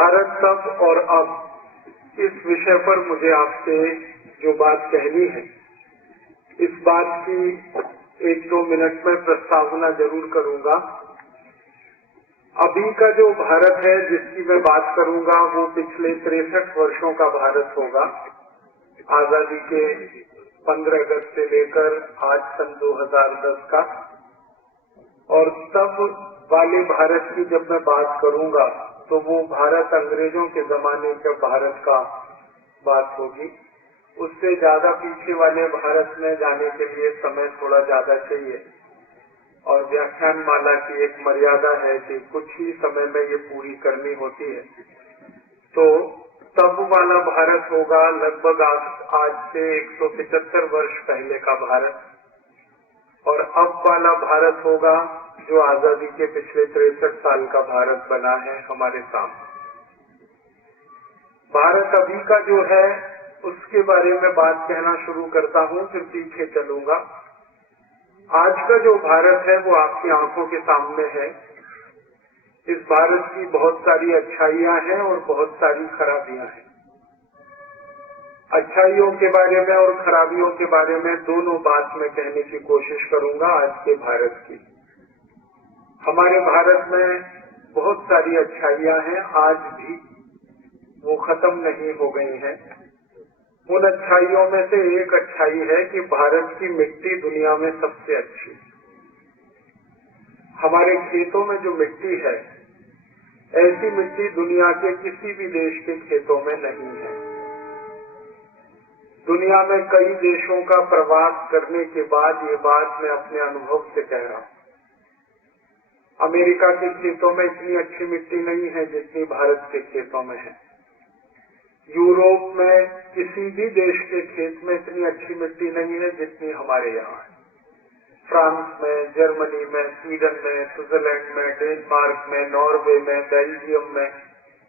भारत तब और अब इस विषय पर मुझे आपसे जो बात कहनी है, इस बात की 1-2 मिनट में प्रस्तावना जरूर करूंगा। अभी का जो भारत है जिसकी मैं बात करूंगा वो पिछले 63 वर्षों का भारत होगा। आजादी के 15 अगस्त से लेकर आज सन 2010 का। और तब वाले भारत की जब मैं बात करूंगा तो वो भारत अंग्रेजों के जमाने के भारत का बात होगी। उससे ज्यादा पीछे वाले भारत में जाने के लिए समय थोड़ा ज्यादा चाहिए और व्याख्यान माला की एक मर्यादा है कि कुछ ही समय में ये पूरी करनी होती है। तो तब वाला भारत होगा लगभग आज से 175 वर्ष पहले का भारत, और अब वाला भारत होगा जो आजादी के पिछले 63 साल का भारत बना है हमारे सामने। भारत अभी का जो है उसके बारे में बात कहना शुरू करता हूं, फिर पीछे चलूंगा। आज का जो भारत है वो आपकी आंखों के सामने है। इस भारत की बहुत सारी अच्छाइयां हैं और बहुत सारी खराबियां हैं। अच्छाइयों के बारे में और खराबियों के बारे में दोनों बात मैं कहने की कोशिश करूंगा आज के भारत की। हमारे भारत में बहुत सारी अच्छाइयां हैं, आज भी वो खत्म नहीं हो गई हैं। उन अच्छाइयों में से एक अच्छाई है कि भारत की मिट्टी दुनिया में सबसे अच्छी। हमारे खेतों में जो मिट्टी है, ऐसी मिट्टी दुनिया के किसी भी देश के खेतों में नहीं है। दुनिया में कई देशों का प्रवास करने के बाद ये बात मैं अपने अनुभव से कह रहा हूं। अमेरिका के खेतों में इतनी अच्छी मिट्टी नहीं है जितनी भारत के खेतों में है। यूरोप में किसी भी देश के खेत में इतनी अच्छी मिट्टी नहीं है जितनी हमारे यहाँ है। फ्रांस में, जर्मनी में, स्वीडन में, स्विट्जरलैंड में, डेनमार्क में, नॉर्वे में, बेल्जियम में,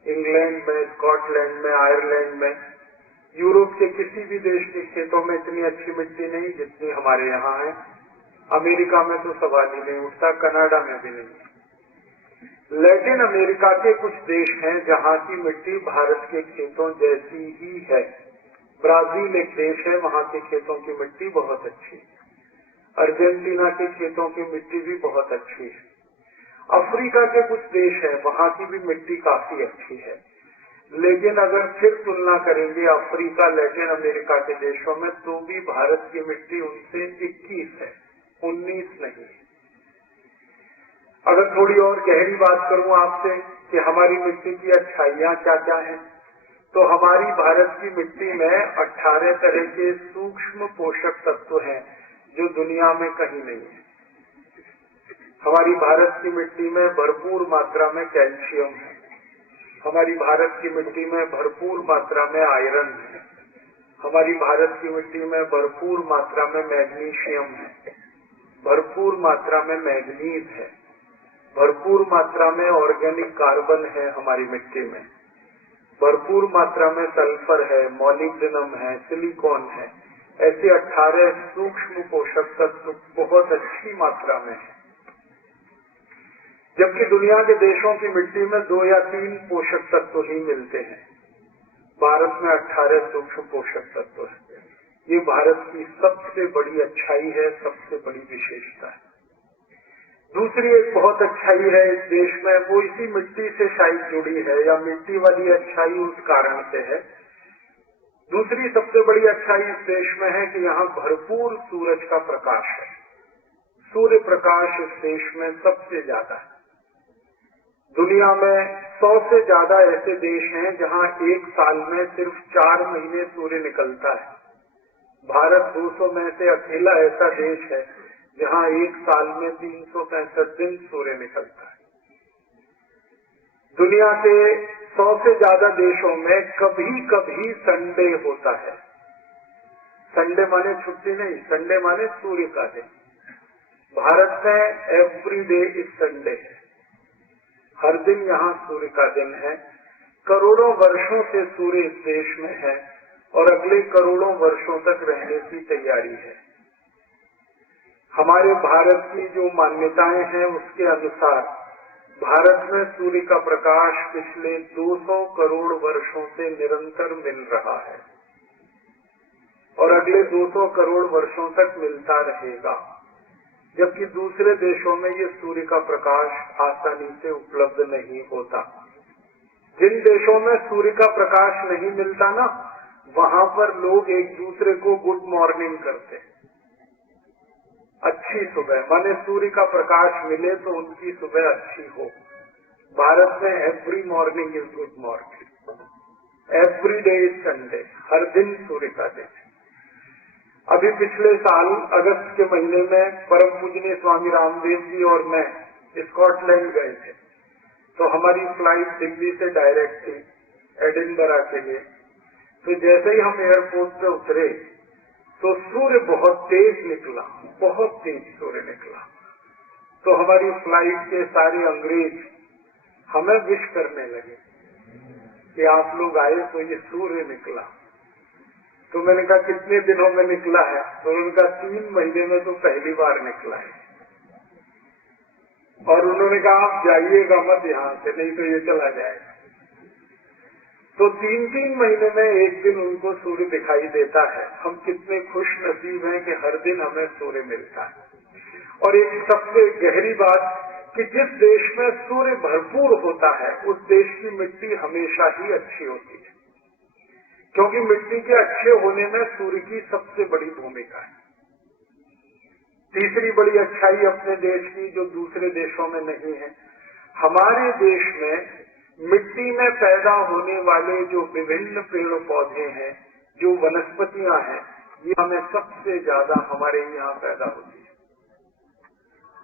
इंग्लैंड में, स्कॉटलैंड में, आयरलैंड में, यूरोप के किसी भी देश के खेतों में इतनी अच्छी मिट्टी नहीं जितनी हमारे यहाँ है। अमेरिका में तो सवाल ही नहीं उठता, कनाडा में भी नहीं। लैटिन अमेरिका के कुछ देश हैं जहाँ की मिट्टी भारत के खेतों जैसी ही है। ब्राजील एक देश है, वहाँ के खेतों की मिट्टी बहुत अच्छी है। अर्जेंटीना के खेतों की मिट्टी भी बहुत अच्छी है। अफ्रीका के कुछ देश हैं, वहाँ की भी मिट्टी काफी अच्छी है। लेकिन अगर फिर तुलना करेंगे अफ्रीका, लैटिन अमेरिका के देशों में, तो भी भारत की मिट्टी उनसे 21 है, 19 नहीं। अगर थोड़ी और गहरी बात करूं आपसे कि हमारी मिट्टी की अच्छाइयां क्या क्या हैं, तो हमारी भारत की मिट्टी में 18 तरह के सूक्ष्म पोषक तत्व हैं जो दुनिया में कहीं नहीं है। हमारी भारत की मिट्टी में भरपूर मात्रा में कैल्शियम है। हमारी भारत की मिट्टी में भरपूर मात्रा में आयरन है। हमारी भारत की मिट्टी में भरपूर मात्रा में मैग्नीशियम है। भरपूर मात्रा में मैग्नीज है। भरपूर मात्रा में ऑर्गेनिक कार्बन है हमारी मिट्टी में। भरपूर मात्रा में सल्फर है, मॉलिब्डेनम है, सिलिकॉन है। ऐसे 18 सूक्ष्म पोषक तत्व बहुत अच्छी मात्रा में है। जबकि दुनिया के देशों की मिट्टी में 2 या 3 पोषक तत्व ही मिलते हैं। भारत में 18 सूक्ष्म पोषक तत्व है। ये भारत की सबसे बड़ी अच्छाई है, सबसे बड़ी विशेषता है। दूसरी एक बहुत अच्छाई है इस देश में, वो इसी मिट्टी से शायद जुड़ी है, या मिट्टी वाली अच्छाई उस कारण से है। दूसरी सबसे बड़ी अच्छाई इस देश में है कि यहाँ भरपूर सूरज का प्रकाश है। सूर्य प्रकाश इस देश में सबसे ज्यादा है। दुनिया में 100 से ज्यादा ऐसे देश हैं जहाँ एक साल में सिर्फ 4 महीने सूर्य निकलता है। भारत 200 में से अकेला ऐसा देश है जहाँ एक साल में 365 दिन सूर्य निकलता है। दुनिया के 100 से ज्यादा देशों में कभी कभी संडे होता है। संडे माने छुट्टी नहीं, संडे माने सूर्य का दिन। भारत में एवरी डे इज संडे है। हर दिन यहाँ सूर्य का दिन है। करोड़ों वर्षों से सूर्य इस देश में है और अगले करोड़ों वर्षों तक रहने की तैयारी है। हमारे भारत की जो मान्यताएं हैं उसके अनुसार भारत में सूर्य का प्रकाश पिछले 200 करोड़ वर्षों से निरंतर मिल रहा है और अगले 200 करोड़ वर्षों तक मिलता रहेगा, जबकि दूसरे देशों में ये सूर्य का प्रकाश आसानी से उपलब्ध नहीं होता। जिन देशों में सूर्य का प्रकाश नहीं मिलता ना, वहां पर लोग एक दूसरे को गुड मॉर्निंग करते हैं, अच्छी सुबह, माने सूर्य का प्रकाश मिले तो उनकी सुबह अच्छी हो। भारत में every morning is good morning, every day is Sunday, हर दिन सूर्य का दिन। अभी पिछले साल अगस्त के महीने में परम पूजनीय स्वामी रामदेव जी और मैं स्कॉटलैंड गए थे, तो हमारी फ्लाइट दिल्ली से डायरेक्ट थी एडिनबरा के लिए। तो जैसे ही हम एयरपोर्ट पे उतरे तो सूर्य बहुत तेज निकला, बहुत तेज सूर्य निकला। तो हमारी फ्लाइट के सारे अंग्रेज हमें विश करने लगे कि आप लोग आए तो ये सूर्य निकला। तो मैंने कहा कितने दिनों में निकला है? तो उनका 3 महीने में तो पहली बार निकला है। और उन्होंने कहा आप जाइएगा मत यहाँ से, नहीं तो ये चला जाएगा। तो 3-3 महीने में एक दिन उनको सूर्य दिखाई देता है। हम कितने खुश नसीब हैं कि हर दिन हमें सूर्य मिलता है। और एक सबसे गहरी बात कि जिस देश में सूर्य भरपूर होता है उस देश की मिट्टी हमेशा ही अच्छी होती है, क्योंकि मिट्टी के अच्छे होने में सूर्य की सबसे बड़ी भूमिका है। तीसरी बड़ी अच्छाई अपने देश की जो दूसरे देशों में नहीं है, हमारे देश में मिट्टी में पैदा होने वाले जो विभिन्न पेड़ पौधे हैं, जो वनस्पतियां हैं, ये हमें सबसे ज्यादा हमारे यहाँ पैदा होती है।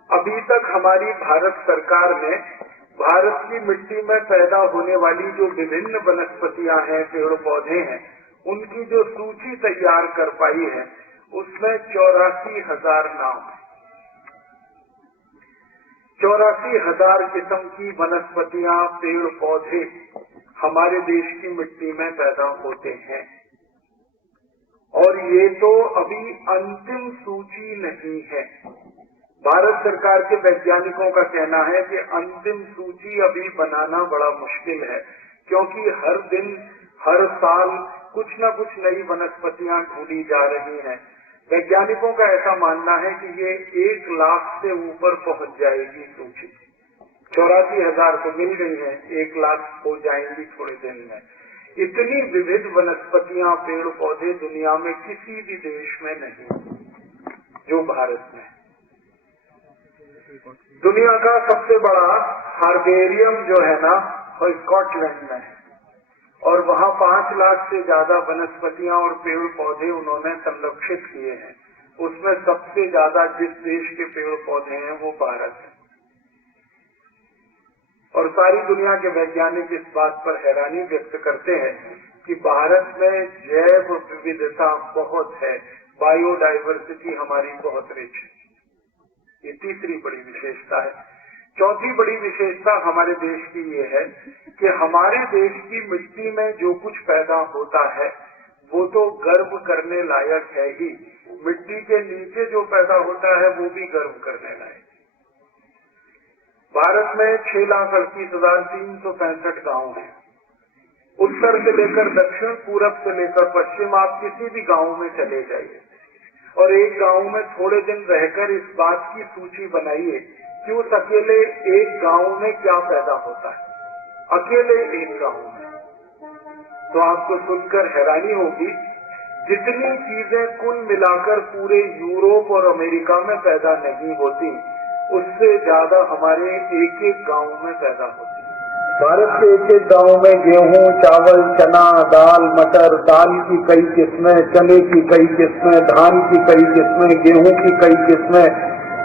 अभी तक हमारी भारत सरकार ने भारत की मिट्टी में पैदा होने वाली जो विभिन्न वनस्पतियां हैं, पेड़ पौधे हैं, उनकी जो सूची तैयार कर पाई है उसमें 84,000 नाम है। 84,000 किस्म की वनस्पतियां, पेड़ पौधे हमारे देश की मिट्टी में पैदा होते हैं। और ये तो अभी अंतिम सूची नहीं है। भारत सरकार के वैज्ञानिकों का कहना है कि अंतिम सूची अभी बनाना बड़ा मुश्किल है, क्योंकि हर दिन हर साल कुछ न कुछ नई वनस्पतियां ढूंढी जा रही हैं। वैज्ञानिकों का ऐसा मानना है कि ये 1 लाख से ऊपर पहुंच जाएगी सूची। 84,000 तो मिल गई है, 1 लाख हो जाएंगी थोड़े दिन में। इतनी विविध वनस्पतियां, पेड़ पौधे दुनिया में किसी भी देश में नहीं जो भारत में। दुनिया का सबसे बड़ा हार्बेरियम जो है ना, वो स्कॉटलैंड में है और वहाँ 5 लाख से ज्यादा वनस्पतियां और पेड़ पौधे उन्होंने संरक्षित किए हैं। उसमें सबसे ज्यादा जिस देश के पेड़ पौधे हैं वो भारत है। और सारी दुनिया के वैज्ञानिक इस बात पर हैरानी व्यक्त करते हैं कि भारत में जैव विविधता बहुत है, बायोडाइवर्सिटी हमारी बहुत रिच है। ये तीसरी बड़ी विशेषता है। चौथी बड़ी विशेषता हमारे देश की ये है कि हमारे देश की मिट्टी में जो कुछ पैदा होता है वो तो गर्व करने लायक है ही, मिट्टी के नीचे जो पैदा होता है वो भी गर्व करने लायक। भारत में 6,38,365 गांव हैं। उत्तर से लेकर दक्षिण, पूरब से लेकर पश्चिम, आप किसी भी गांव में चले जाइए और एक गांव में थोड़े दिन रहकर इस बात की सूची बनाइए कि उस अकेले एक गांव में क्या पैदा होता है, अकेले एक गांव में। तो आपको सुनकर हैरानी होगी, जितनी चीजें कुल मिलाकर पूरे यूरोप और अमेरिका में पैदा नहीं होती, उससे ज्यादा हमारे एक एक गांव में पैदा होती है। भारत के एक एक गांव में गेहूं, चावल, चना, दाल, मटर, दाल की कई किस्में, चने की कई किस्में, धान की कई किस्में, गेहूं की कई किस्में,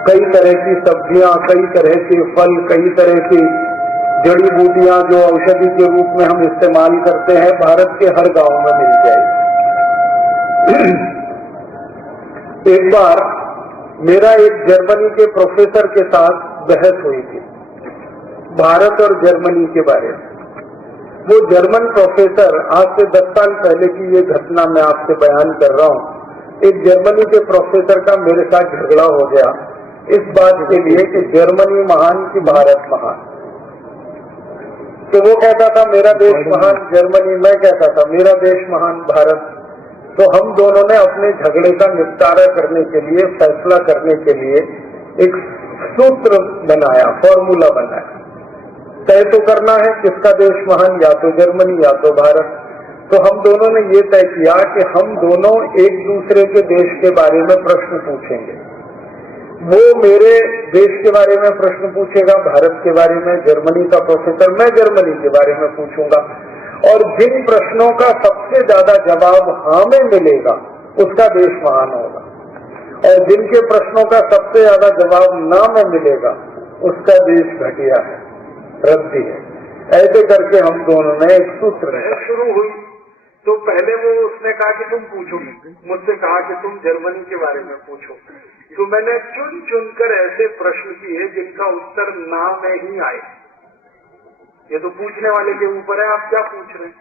कई तरह की सब्जियां, कई तरह के फल, कई तरह की जड़ी बूटियां जो औषधि के रूप में हम इस्तेमाल करते हैं, भारत के हर गांव में मिल जाएगी। एक बार मेरा एक जर्मनी के प्रोफेसर के साथ बहस हुई थी भारत और जर्मनी के बारे में। वो जर्मन प्रोफेसर, आज से 10 साल पहले की ये घटना मैं आपसे बयान कर रहा हूँ। एक जर्मनी के प्रोफेसर का मेरे साथ झगड़ा हो गया इस बात के लिए कि जर्मनी महान कि भारत महान। तो वो कहता था मेरा देश महान जर्मनी, मैं कहता था मेरा देश महान भारत। तो हम दोनों ने अपने झगड़े का निपटारा करने के लिए, फैसला करने के लिए एक सूत्र बनाया, फॉर्मूला बनाया। तय तो करना है किसका देश महान, या तो जर्मनी या तो भारत। तो हम दोनों ने ये तय किया कि हम दोनों एक दूसरे के देश के बारे में प्रश्न पूछेंगे। वो मेरे देश के बारे में प्रश्न पूछेगा, भारत के बारे में, जर्मनी का प्रोफेसर, मैं जर्मनी के बारे में पूछूंगा। और जिन प्रश्नों का सबसे ज्यादा जवाब हाँ में मिलेगा उसका देश महान होगा, और जिनके प्रश्नों का सबसे ज्यादा जवाब ना में मिलेगा उसका देश घटिया है, रद्दी है। ऐसे करके हम दोनों ने एक सूत्र शुरू हुई। तो पहले वो उसने कहा कि तुम पूछो, मुझसे कहा कि तुम जर्मनी के बारे में पूछो। तो मैंने चुन चुन कर ऐसे प्रश्न किए जिनका उत्तर ना में ही आए। ये तो पूछने वाले के ऊपर है, आप क्या पूछ रहे हैं।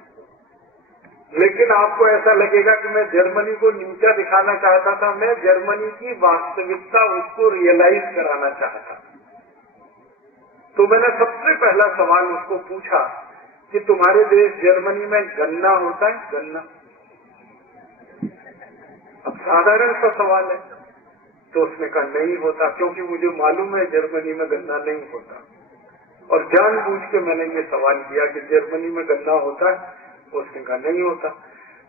लेकिन आपको ऐसा लगेगा कि मैं जर्मनी को नीचा दिखाना चाहता था, मैं जर्मनी की वास्तविकता उसको रियलाइज कराना चाहता। तो मैंने सबसे पहला सवाल उसको पूछा कि तुम्हारे देश जर्मनी में गन्ना होता है? गन्ना अब साधारण सा सवाल है। तो उसने कहा नहीं होता, क्योंकि मुझे मालूम है जर्मनी में गन्ना नहीं होता। और जानबूझ के मैंने ये सवाल किया कि जर्मनी में गन्ना होता है? उसने कहा नहीं होता।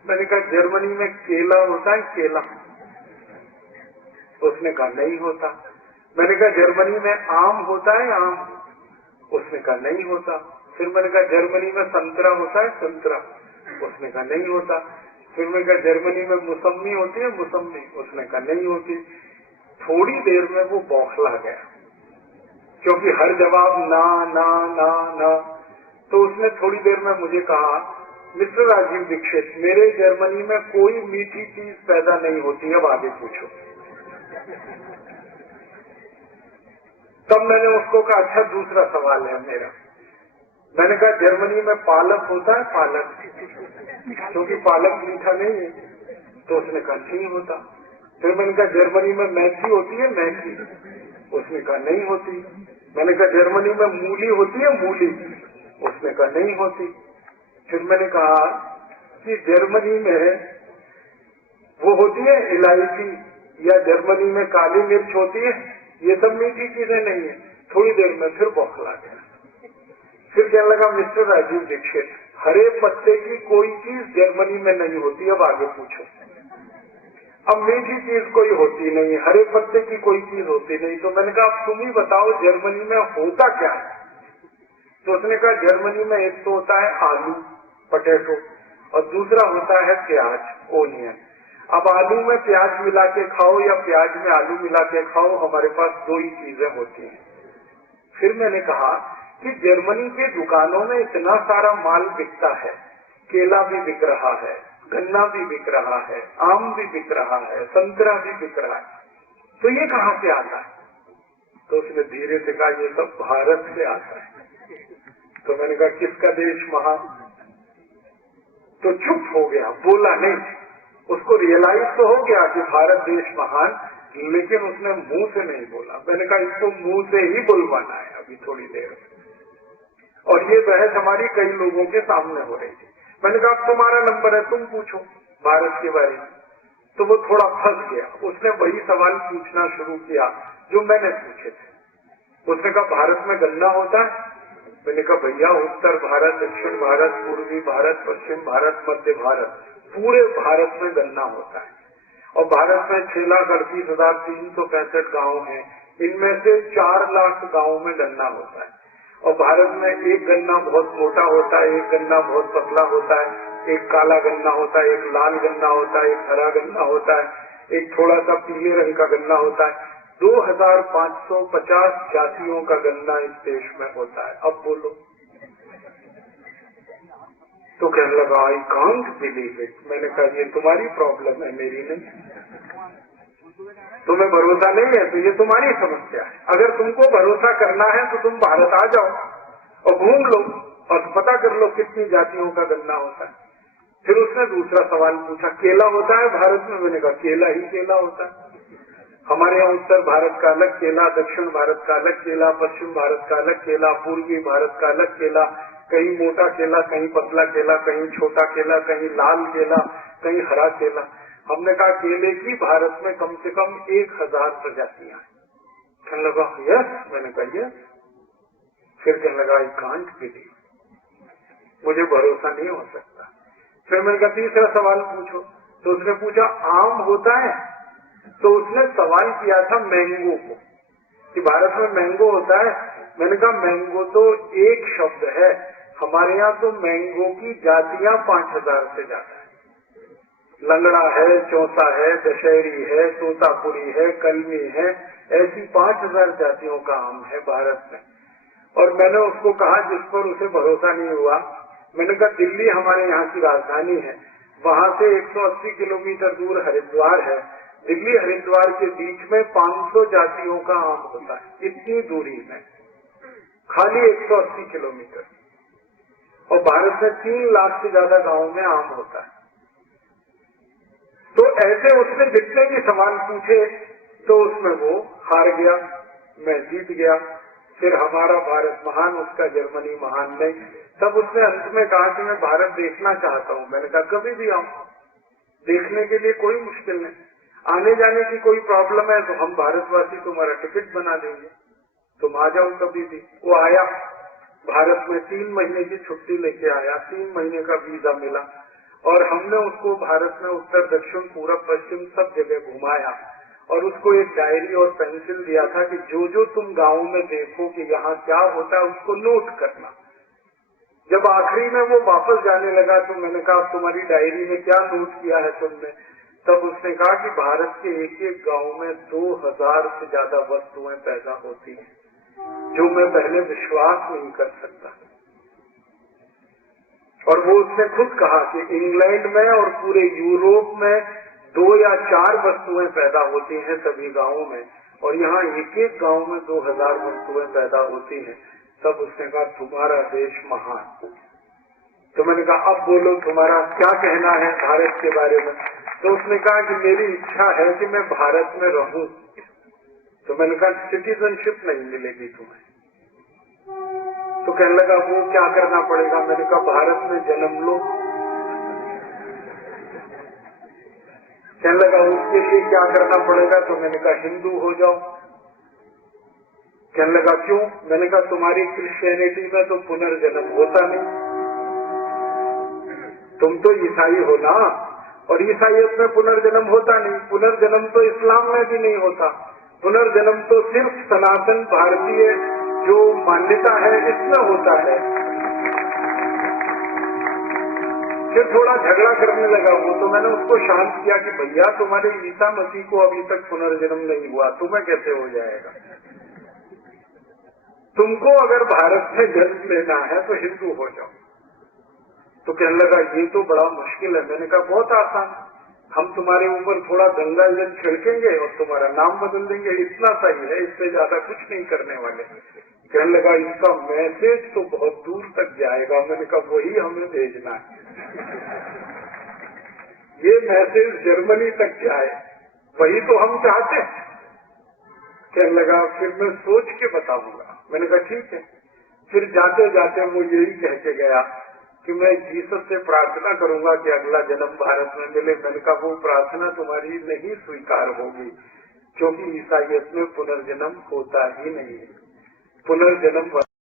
मैंने कहा जर्मनी में केला होता है? केला? उसने कहा नहीं होता। मैंने कहा जर्मनी में आम होता है? आम? उसने कहा नहीं होता। फिर मैंने कहा जर्मनी में संतरा होता है? संतरा? उसने कहा नहीं होता। फिर मैंने कहा जर्मनी में मौसम्मी होती है? मौसम्मी? उसने कहा नहीं होती। थोड़ी देर में वो बौखला गया, क्योंकि हर जवाब ना ना ना ना। तो उसने थोड़ी देर में मुझे कहा, मिस्टर राजीव दीक्षित, मेरे जर्मनी में कोई मीठी चीज पैदा नहीं होती, अब आगे पूछो। तब मैंने उसको कहा अच्छा दूसरा सवाल है मेरा। मैंने कहा जर्मनी में पालक होता है? पालक? क्योंकि पालक मीठा नहीं है। तो उसने कहा नहीं होता। फिर मैंने कहा जर्मनी में मेथी होती है? मेथी? उसने कहा नहीं होती। मैंने कहा जर्मनी में मूली होती है? मूली? उसने कहा नहीं होती। फिर मैंने कहा कि जर्मनी में वो होती है इलायची, या जर्मनी में काली मिर्च होती है? ये सब मीठी चीजें नहीं है। थोड़ी देर में फिर बौखला गया। फिर कहने लगा मिस्टर राजीव दीक्षित, हरे पत्ते की कोई चीज जर्मनी में नहीं होती, अब आगे पूछो। अब मीठी चीज कोई होती नहीं, हरे पत्ते की कोई चीज होती नहीं। तो मैंने कहा अब तुम ही बताओ जर्मनी में होता क्या है। तो उसने कहा जर्मनी में एक तो होता है आलू, पोटैटो, और दूसरा होता है प्याज, ओनियन। अब आलू में प्याज मिला के खाओ या प्याज में आलू मिला के खाओ, हमारे पास दो ही चीजें होती हैं। फिर मैंने कहा कि जर्मनी के दुकानों में इतना सारा माल बिकता है, केला भी बिक रहा है, गन्ना भी बिक रहा है, आम भी बिक रहा है, संतरा भी बिक रहा है, तो ये कहाँ से आता है? तो उसने धीरे से कहा ये सब भारत से आता है। तो मैंने कहा किसका देश महान? तो चुप हो गया, बोला नहीं। उसको रियलाइज तो हो गया कि भारत देश महान, लेकिन उसने मुंह से नहीं बोला। मैंने कहा इसको मुंह से ही बुलवाना है अभी थोड़ी देर में। और ये बहस हमारी कई लोगों के सामने हो रही थी। मैंने कहा अब तुम्हारा नंबर है, तुम पूछो भारत के बारे में। तो वो थोड़ा फंस गया, उसने वही सवाल पूछना शुरू किया जो मैंने पूछे थे। उसने कहा भारत में गन्ना होता है? मैंने कहा भैया उत्तर भारत, दक्षिण भारत, पूर्वी भारत, पश्चिम भारत, मध्य भारत, पूरे भारत में गन्ना होता है। और भारत में 6,38,365 गांव हैं, इनमें से 4 लाख गांवों में गन्ना होता है। और भारत में एक गन्ना बहुत मोटा होता है, एक गन्ना बहुत पतला होता है, एक काला गन्ना होता है, एक लाल गन्ना होता है, एक हरा गन्ना होता है, एक थोड़ा सा पीले रंग का गन्ना होता है। 2550 जातियों का गन्ना इस देश में होता है। अब बोलो। तो कहने लगा आई कांट बिलीव इट। मैंने कहा ये तुम्हारी प्रॉब्लम है, मेरी नहीं। तुम्हें भरोसा नहीं है तो ये तुम्हारी समस्या है। अगर तुमको भरोसा करना है तो तुम भारत आ जाओ और घूम लो और पता कर लो कितनी जातियों का गन्ना होता है। फिर उसने दूसरा सवाल पूछा, केला होता है भारत में? मैंने कहा केला ही केला होता है। हमारे यहाँ उत्तर भारत का अलग केला, दक्षिण भारत का अलग केला, पश्चिम भारत का अलग केला, पूर्वी भारत का अलग केला, कहीं मोटा केला, कहीं पतला केला, कहीं छोटा केला, कहीं लाल केला, कहीं हरा केला। हमने कहा केले की भारत में कम से कम 1000 प्रजातियां हैं। कहने लगा यस, मैंने कहा यस। फिर कहने लगा आई कांट बिलीव, मुझे भरोसा नहीं हो सकता। फिर मैंने कहा तीसरा सवाल पूछो। तो उसने पूछा आम होता है? तो उसने सवाल किया था मैंगो को, कि भारत में मैंगो होता है। मैंने कहा मैंगो तो एक शब्द है, हमारे यहाँ तो मैंगो की जातियां 5000 से ज्यादा है। लंगड़ा है, चौसा है, दशहरी है, तोतापुरी है, कलमी है, ऐसी 5000 जातियों का आम है भारत में। और मैंने उसको कहा, जिस पर उसे भरोसा नहीं हुआ, मैंने कहा दिल्ली हमारे यहाँ की राजधानी है, वहां से 180 किलोमीटर दूर हरिद्वार है। दिल्ली हरिद्वार के बीच में 500 जातियों का आम होता है, इतनी दूरी में, खाली 180 किलोमीटर। और भारत में 3 लाख से ज्यादा गांवों में आम होता है। तो ऐसे उसने जितने भी सवाल पूछे तो उसमें वो हार गया, मैं जीत गया। फिर हमारा भारत महान, उसका जर्मनी महान नहीं। तब उसने अंत में कहा कि मैं भारत देखना चाहता हूँ। मैंने कहा कभी भी आओ, देखने के लिए कोई मुश्किल नहीं। आने जाने की कोई प्रॉब्लम है तो हम भारतवासी तुम्हारा टिकट बना देंगे, तुम आ जाओ कभी भी। वो आया, भारत में 3 महीने की छुट्टी लेके आया, 3 महीने का वीजा मिला और हमने उसको भारत में उत्तर दक्षिण पूरब पश्चिम सब जगह घुमाया और उसको एक डायरी और पेंसिल दिया था कि जो जो तुम गाँव में देखो कि यहाँ क्या होता है उसको नोट करना। जब आखिरी में वो वापस जाने लगा तो मैंने कहा तुम्हारी डायरी में क्या नोट किया है तुमने? तब उसने कहा कि भारत के एक एक गांव में 2000 से ज्यादा वस्तुएं पैदा होती हैं, जो मैं पहले विश्वास नहीं कर सकता। और वो उसने खुद कहा कि इंग्लैंड में और पूरे यूरोप में 2 या 4 वस्तुएं पैदा होती हैं सभी गांवों में, और यहाँ एक एक गांव में 2000 वस्तुएं पैदा होती हैं। तब उसने कहा तुम्हारा देश महान। तो मैंने कहा अब बोलो तुम्हारा क्या कहना है भारत के बारे में? तो उसने कहा कि मेरी इच्छा है कि मैं भारत में रहूं। तो मैंने कहा सिटीजनशिप नहीं मिलेगी तुम्हें। तो कहने लगा वो क्या करना पड़ेगा? मैंने कहा भारत में जन्म लो। कहने लगा उसके लिए क्या करना पड़ेगा? तो मैंने कहा हिंदू हो जाओ। कहने लगा क्यों? मैंने कहा तुम्हारी क्रिश्चियनिटी में तो पुनर्जन्म होता नहीं, तुम तो ईसाई हो ना, और ईसाइयत में पुनर्जन्म होता नहीं। पुनर्जन्म तो इस्लाम में भी नहीं होता। पुनर्जन्म तो सिर्फ सनातन भारतीय जो मान्यता है इसमें होता है। फिर थोड़ा झगड़ा करने लगा वो, तो मैंने उसको शांत किया कि भैया तुम्हारे ईसा मसीह को अभी तक पुनर्जन्म नहीं हुआ, तुम्हें कैसे हो जाएगा? तुमको अगर भारत में जन्म लेना है तो हिंदू हो जाओ। तो कहने लगा ये तो बड़ा मुश्किल है। मैंने कहा बहुत आसान, हम तुम्हारे ऊपर थोड़ा गंगा जल छिड़केंगे और तुम्हारा नाम बदल देंगे, इतना सही है, इससे ज्यादा कुछ नहीं करने वाले। कहने लगा इसका मैसेज तो बहुत दूर तक जाएगा। मैंने कहा वही हमें भेजना है, ये मैसेज जर्मनी तक जाए, वही तो हम चाहते हैं। कहने लगा फिर मैं सोच के बताऊंगा। मैंने कहा ठीक है। फिर जाते जाते वो यही कह के गया कि मैं जीसस से प्रार्थना करूंगा कि अगला जन्म भारत में मिले। मैंने कहा वो प्रार्थना तुम्हारी नहीं स्वीकार होगी, क्योंकि ईसाइयत में पुनर्जन्म होता ही नहीं है। पुनर्जन्म